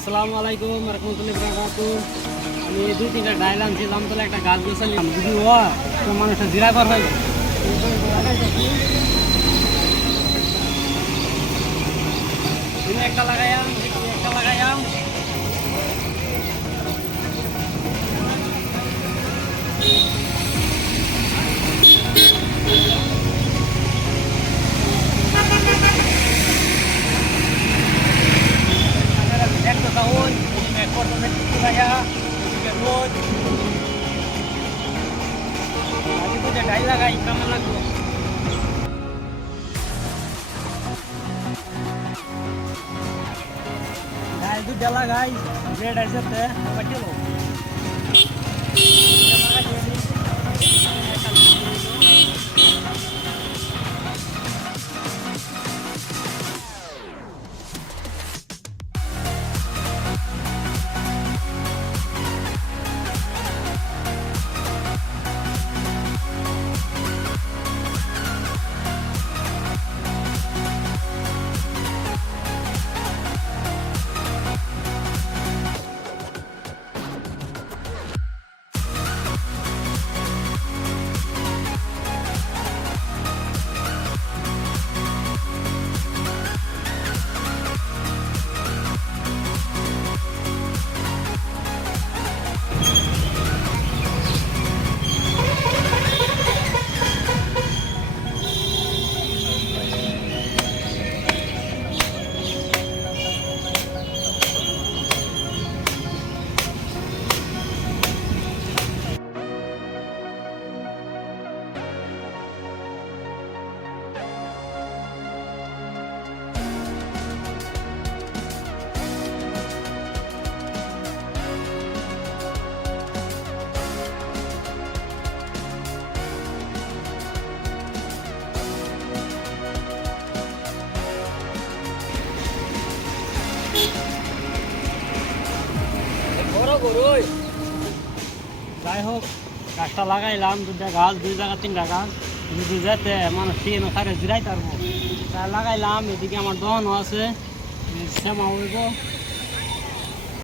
আসসালামু আলাইকুম রহমতুল্লাহি ওয়া বারাকাতুহু। আমি দুই তিনটা ডাইল আনছিলাম, তাহলে একটা গাছ গোছালাম যদি তো মানুষটা জিরা কর হয় তুমি একটা লাগাইয়াম, একটা লাগাইয়াম। দেখতে থাকুন রোদ আমি বুঝে ডাইল লাগাই কেমন লাগলো। ডাইল দুধ লাগাই ব্রেড আসতে পাঠিয়ে যাই হোক, গাছটা লাগাইলাম দুটা গাছ, দুই জায়গা তিনটা গাছ যদি যেতে মানুষ ট্রেন ওখানে জিরাই পারবো তাই লাগাইলাম। এদিকে আমার দহনও আছে, শ্যামা হইব।